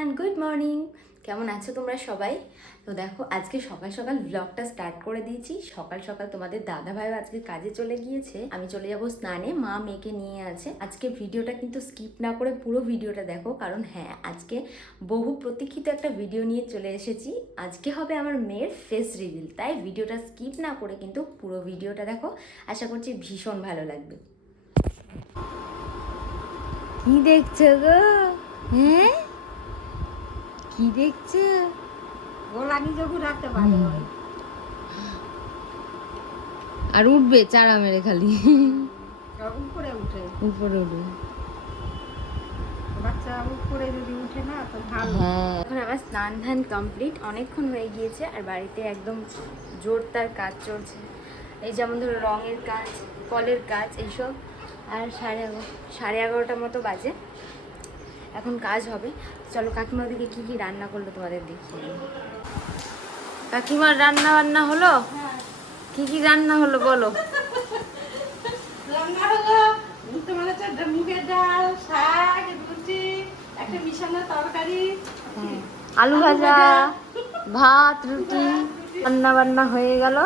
Everyone good morning কেমন আছো তোমরা সবাই? তো দেখো, আজকে সকাল সকাল ব্লগটা স্টার্ট করে দিয়েছি। সকাল সকাল তোমাদের দাদা ভাইও আজকে কাজে চলে গিয়েছে। আমি চলে যাব স্নানে, মা মেয়েকে নিয়ে আছে। আজকে ভিডিওটা কিন্তু স্কিপ না করে পুরো ভিডিওটা দেখো, কারণ হ্যাঁ আজকে বহু প্রতীক্ষিত একটা ভিডিও নিয়ে চলে এসেছি। আজকে হবে আমার মেয়ের ফেস রিভিল তাই ভিডিওটা স্কিপ না করে কিন্তু পুরো ভিডিওটা দেখো। আশা করছি ভীষণ ভালো লাগবে। কি দেখছ গো? হ্যাঁ? কি দেখছ? গোলা নিজেও রাখতে পারে। আর উঠবে চারা মেরে খালি। উপরে উঠে। উপরে উঠবে। বাচ্চা উপরে যদি উঠে না তো ভালো। হ্যাঁ। এখন আমার স্নান ধান কমপ্লিট অনেকক্ষণ হয়ে গিয়েছে আর বাড়িতে একদম জোর তার কাজ চলছে। এই যেমন ধরো রঙের কাজ কলের কাজ এইসব। আর সাড়ে এগারো সাড়ে এগারোটার মতো বাজে। এখন কাজ হবে। চলো কাকিমা ওদিকে কী কী রান্না করল তোমাদের দেখিয়ে দিই। কাকিমার রান্না বান্না হলো? কি কি রান্না হলো বলো? রান্না হলো তোমার হচ্ছে মুগের ডাল শাক লুচি একটা মিশানো তরকারি আলু ভাজা ভাত রুটি রান্না বান্না হয়ে গেল।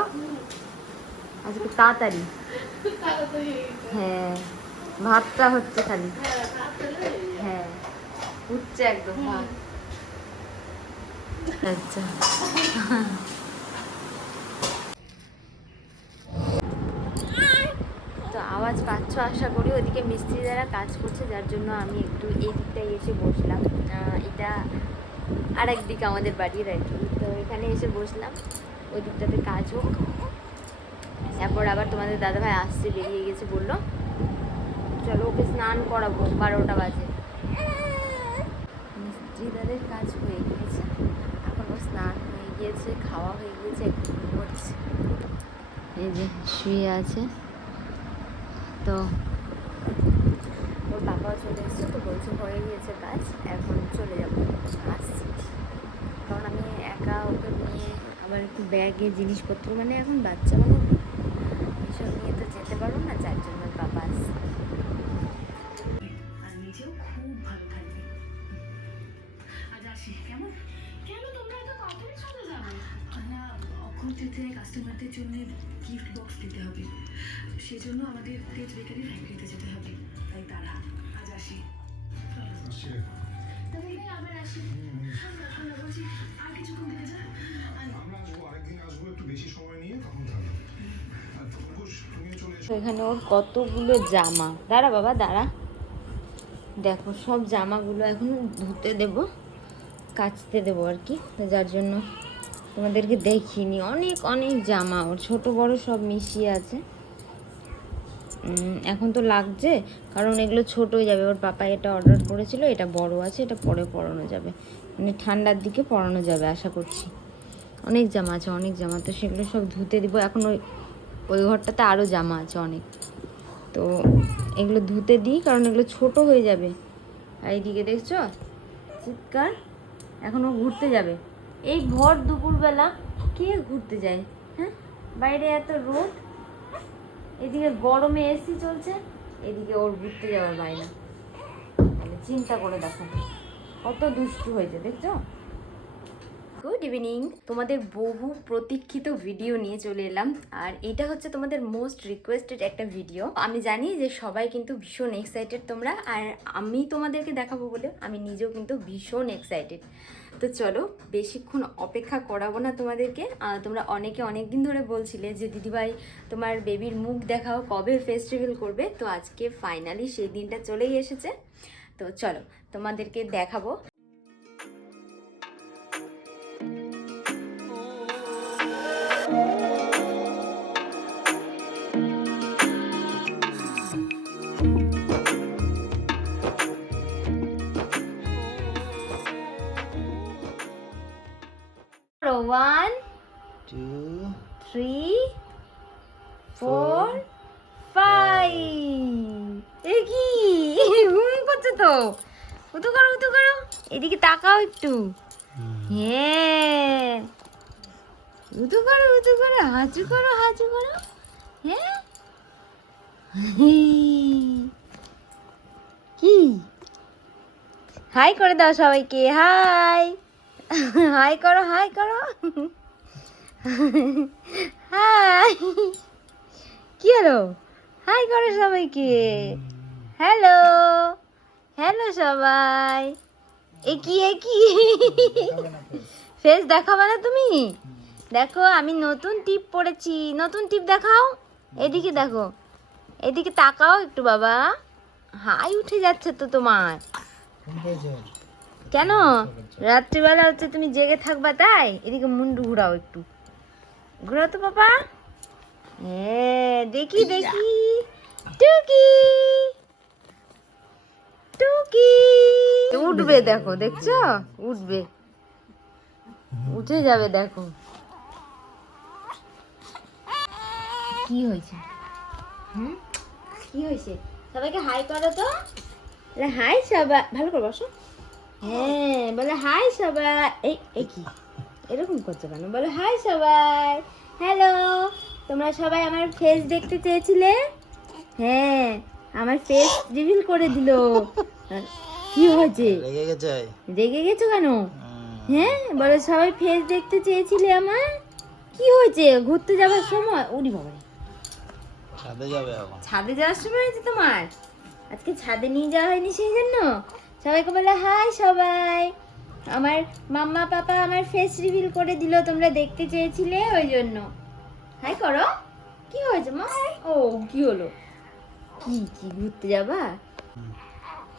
আজকে তাড়াতাড়ি। হ্যাঁ ভাতটা হচ্ছে খালি। হ্যাঁ উঠছে একদম আচ্ছা। তো আওয়াজ পাচ্ছ আশা করি ওদিকে মিস্ত্রি দ্বারা কাজ করছে যার জন্য আমি একটু এই দিকটায় এসে বসলাম। এটা আর একদিক আমাদের বাড়ির আর কি। তো এখানে এসে বসলাম ওই দিকটাতে কাজ হোক। তারপর আবার তোমাদের দাদাভাই আসছে বেরিয়ে গেছে বলল চলো ওকে স্নান করাবো বারোটা বাজে। মিস্ত্রি কাজ হয়ে গিয়েছে। এখন স্নান হয়ে গিয়েছে, খাওয়া হয়ে গিয়েছে, একটু ঘুমোচ্ছে। এই যে শুয়ে আছে। তো ওর বাবাও চলে এসছে, তো বলছে হয়ে গিয়েছে কাজ, এখন চলে যাব। আসছি। কারণ আমি একা ওকে নিয়ে আবার একটু ব্যাগে জিনিসপত্র মানে এখন বাচ্চা মানে এসব নিয়ে তো যেতে পারব না, যার জন্য বাবা আসছে। অক্ষয় কাস্টমারদের জন্য গিফট বক্স দিতে হবে। সেজন্য আমাদের তেজ বেকারি লাইব্রেরিতে যেতে হবে। তাই তারা আজ আসি। তাহলে আবার আসি। ঠান্ডা ঠান্ডা বলছি আর কিছুক্ষণ থেকে যা। আমরা আসব আরেকদিন আসব একটু বেশি সময় নিয়ে তখন থাকব আর খোকস তুমিও চলে এসো। তো এখানে ওর কতগুলো জামা। দাঁড়া বাবা দাঁড়া। দেখো সব জামাগুলো এখন ধুতে দেব কাচতে দেবো আর কি তো যার জন্য তোমাদেরকে দেখিনি। অনেক অনেক জামা, ওর ছোট বড় সব মিশিয়ে আছে। এখন তো লাগছে, কারণ এগুলো ছোট হয়ে যাবে। ওর পাপা এটা অর্ডার করেছিল, এটা বড় আছে, এটা পরে পরানো যাবে। মানে ঠান্ডার দিকে পরানো যাবে, আশা করছি। অনেক জামা আছে, অনেক জামা। তো সেগুলো সব ধুতে দিব। এখন ওই ওই ঘরটাতে আরও জামা আছে অনেক। তো এগুলো ধুতে দিই, কারণ এগুলো ছোট হয়ে যাবে। আর এইদিকে দেখছ? চিৎকার। এখন ও ঘুরতে যাবে। এই ভর দুপুরবেলা কে ঘুরতে যায় হ্যাঁ? বাইরে এত রোদ এদিকে গরমে এসি চলছে, এদিকে ওর ঘুরতে যাওয়ার বাইরে তাহলে চিন্তা করে দেখো, কত দুষ্টু হয়েছে, দেখছ? গুড ইভিনিং তোমাদের বহু প্রতীক্ষিত ভিডিও নিয়ে চলে এলাম, আর এটা হচ্ছে তোমাদের মোস্ট রিকোয়েস্টেড একটা ভিডিও আমি জানি যে সবাই কিন্তু ভীষণ এক্সাইটেড তোমরা, আর আমি তোমাদেরকে দেখাবো বলে আমি নিজেও কিন্তু ভীষণ এক্সাইটেড তো চলো, বেশিক্ষণ অপেক্ষা করাবো না তোমাদেরকে। আর তোমরা অনেকে অনেক দিন ধরে বলছিলে যে, দিদিভাই, তোমার বেবির মুখ দেখাও কবে ফেস্টিভ্যাল করবে? তো আজকে ফাইনালি সেই দিনটা চলেই এসেছে। তো চলো, তোমাদেরকে দেখাবো। ফোর ফাইভ এ কি ঘুম করছে তো? উতু করো উতু করো। এদিকে তাকাও একটু। হ্যাঁ। উতু করো উতু করো হাঁচু করো হাঁচু করো। হ্যাঁ। কি? হাই করে দাও সবাইকে। হাই। হাই করো হাই করো। হাই। কি হলো? হাই করো সবাইকে। হ্যালো হ্যালো সবাই। এ কি, এ ফেস দেখাবে না তুমি? দেখো, আমি নতুন টিপ পড়েছি। নতুন টিপ দেখাও। এদিকে দেখো। এদিকে তাকাও একটু বাবা। হাই উঠে যাচ্ছে তো তোমার। কেন? রাত্রিবেলা হচ্ছে তুমি জেগে থাকবা তাই? এদিকে মুন্ডু ঘুরাও একটু। ঘুরাও তো বাবা। হ্যাঁ দেখি দেখি টুকি টুকি উঠবে দেখো দেখছ? উঠবে। উঠে যাবে দেখো। কি হয়েছে? হুম? কি হয়েছে? সবাইকে হাই করো তো। বলে হাই সবাই ভালো করে বসো। হ্যাঁ বলে হাই সবাই। এই এই কি? এরকম করছ কেন? বলে হাই সবাই। হ্যালো তোমরা সবাই আমার ফেস দেখতে চেয়েছিলে? হ্যাঁ আমার ফেস রিভিল করে দিল। কি হয়েছে? লেগে গেছে? রেগে গেছো কেন? হ্যাঁ বলে সবাই ফেস দেখতে চেয়েছিলে আমার? কি হয়েছে? ঘুরতে যাবার সময়? উড়ি বাবা ছাদে যাবে এখন। ছাদে যাওয়ার সময় হয়েছে তোমার? আজকে ছাদে নিয়ে যাওয়া হয়নি সেই জন্য? সবাইকে বলে হাই সবাই। আমার মাম্মা পাপা আমার ফেস রিভিল করে দিল তোমরা দেখতে চেয়েছিলে ওই জন্য। হাই করো। কি হয়েছে মা? ও কি হলো? কি কি ঘুরতে যাবা?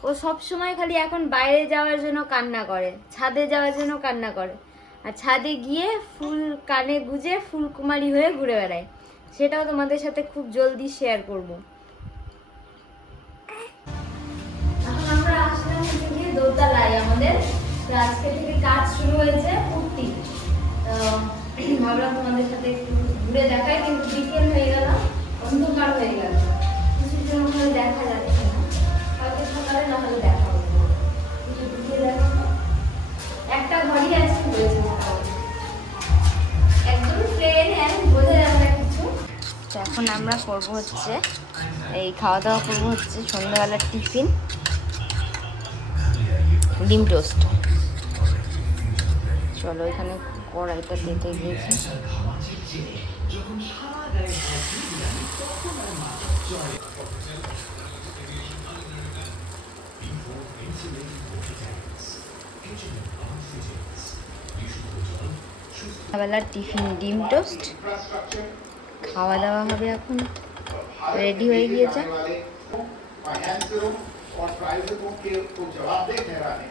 ও সব সময় খালি এখন বাইরে যাওয়ার জন্য কান্না করে ছাদে যাওয়ার জন্য কান্না করে। আর ছাদে গিয়ে ফুল কানে গুজে ফুলকুমারী হয়ে ঘুরে বেড়ায়। সেটাও তোমাদের সাথে খুব জলদি শেয়ার করব। এখন আমরা আসলাম হচ্ছে গিয়ে দোতলায় আমাদের। আজকে থেকে কাজ শুরু হয়েছে তো ভাবলাম তোমাদের সাথে একটু ঘুরে দেখাই, কিন্তু বিকেল হয়ে গেল, অন্ধকার হয়ে গেল। কিছুর জন্য দেখা যাচ্ছে না। কালকে সকালে না হলে দেখা একটা ঘড়ি আছে তো এখন আমরা করব হচ্ছে, এই খাওয়া দাওয়া করব হচ্ছে সন্ধ্যাবেলার টিফিন। ডিম টোস্ট। চলো এখানে কড়াইটা দিতে গিয়েছি বেলার টিফিন ডিম টোস্ট খাওয়া দাওয়া হবে এখন রেডি হয়ে গিয়েছে फाइनेंसरों और प्रायोजकों के को जवाबदेह ठहराने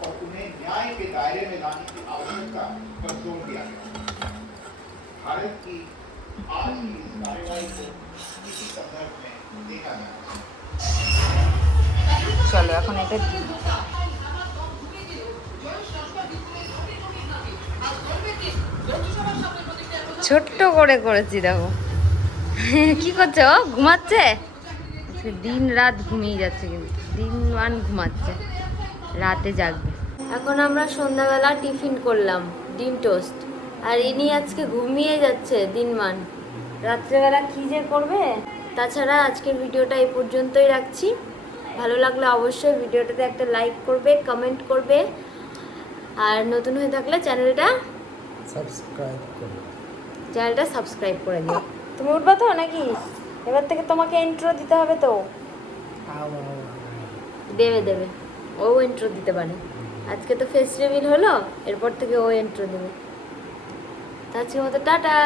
और उन्हें न्याय के दायरे में लाने की आवश्यकता पर जोर दिया गया भारत की आज की इस कार्रवाई को इसी संदर्भ में देखा जाना चाहिए চলো এখন এটা দিই। ছোট্ট করে করেছি দেখো কি করছো ও? ঘুমাচ্ছে আজকে দিন রাত ঘুমিয়ে যাচ্ছে কিন্তু দিন মান ঘুমাচ্ছে রাতে জাগবে এখন আমরা সন্ধ্যাবেলা টিফিন করলাম ডিম টোস্ট। আর ইনি আজকে ঘুমিয়ে যাচ্ছে দিনমান। রাত্রেবেলা কী যে করবে? তাছাড়া আজকের ভিডিওটা এই পর্যন্তই রাখছি। ভালো লাগলে অবশ্যই ভিডিওটাতে একটা লাইক করবে কমেন্ট করবে। আর নতুন হয়ে থাকলে চ্যানেলটা সাবস্ক্রাইব করুন চ্যানেলটা সাবস্ক্রাইব করে দিও। তুমি উঠবা তো নাকি? এবার থেকে তোমাকে ইন্ট্রো দিতে হবে তো। দেবে দেবে। ও ইন্ট্রো দিতে পারে। আজকে তো ফেস রিভিল হলো এরপর থেকে ও এন্ট্রো দেবে আজকের মতো টাটা।